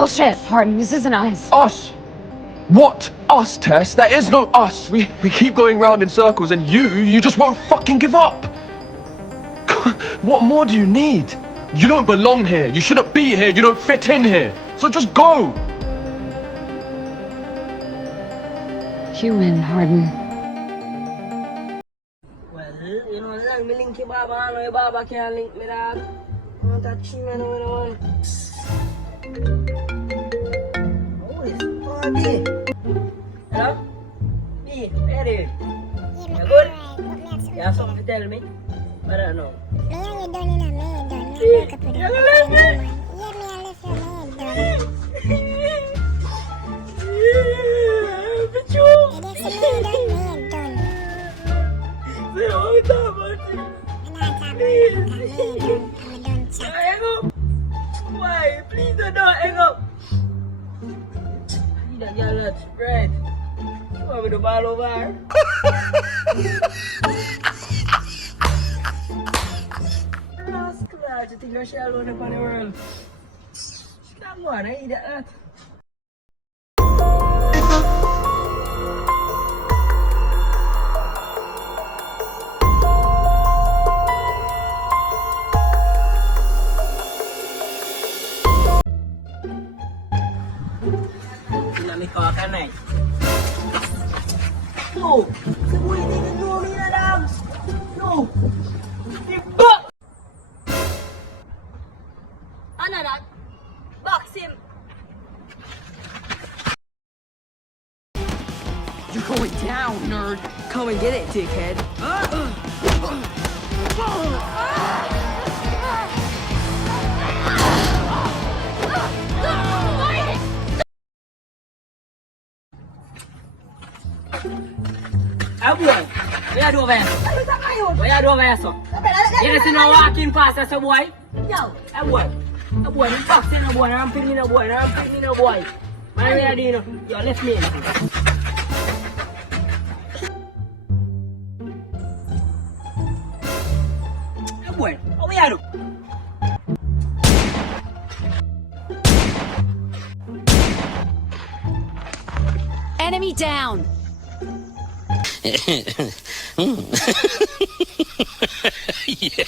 Bullshit, Harden. This isn't us. Us? What? Us, Tess? There is no us. We keep going round in circles and you just won't fucking give up. What more do you need? You don't belong here. You shouldn't be here. You don't fit in here. So just go. Human, Harden. Well, you know, lang me link kay Baba, ano yung Baba kaya link me lang. Ano touch me naman. Oh, it's party. Hello? B, ready? You good? You have something to tell me? Para ano? Why? Please don't hang up. Hindi na galat, Fred. Sabi na balo ba? Rascal, tinggal siya na pa ni World. Sinawa na, hindi na. Kau akan naik. No, semua ini kedua ni dalam. No, tiba. Anarak, box him. You're going down, nerd. Come and get it, dickhead. Boy, where you do over here? Where you do over here, so? You see no walking past us, boy? Yo, Boy, you boxing, boy, I'm picking a boy, I'm picking a boy. Man, where do you know? Yo, left me. Boy, what you do? enemy down. Yeah.